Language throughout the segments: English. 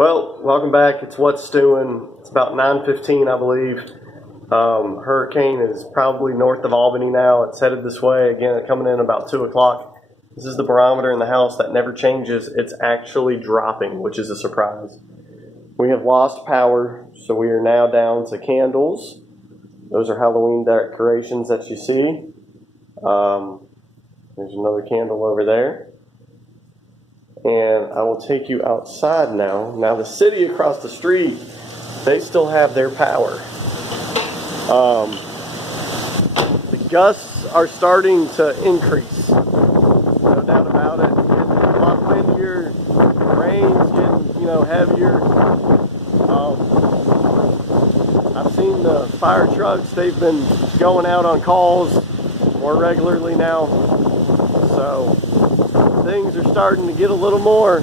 Well, welcome back. It's What's Stewing. It's about 9:15, I believe. Hurricane is probably north of Albany now. It's headed this way. Again, coming in about 2 o'clock. This is the barometer in the house that never changes. It's actually dropping, which is a surprise. We have lost power, so we are now down to candles. Those are Halloween decorations that you see. There's another candle over there. And I will take you outside now. Now the city across the street, they still have their power. The gusts are starting to increase. No doubt about it. It's getting a lot windier. The rain's getting, heavier. I've seen the fire trucks. They've been going out on calls more regularly now. So things are starting to get a little more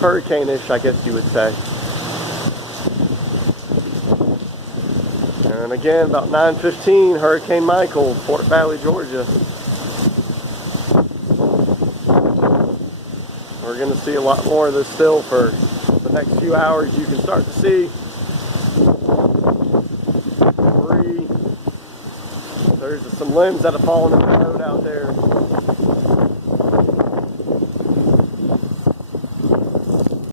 hurricane-ish, I guess you would say. And again, about 9:15, Hurricane Michael, Fort Valley, Georgia. We're going to see a lot more of this still for the next few hours. You can start to see debris. There's some limbs that have fallen in the road out there.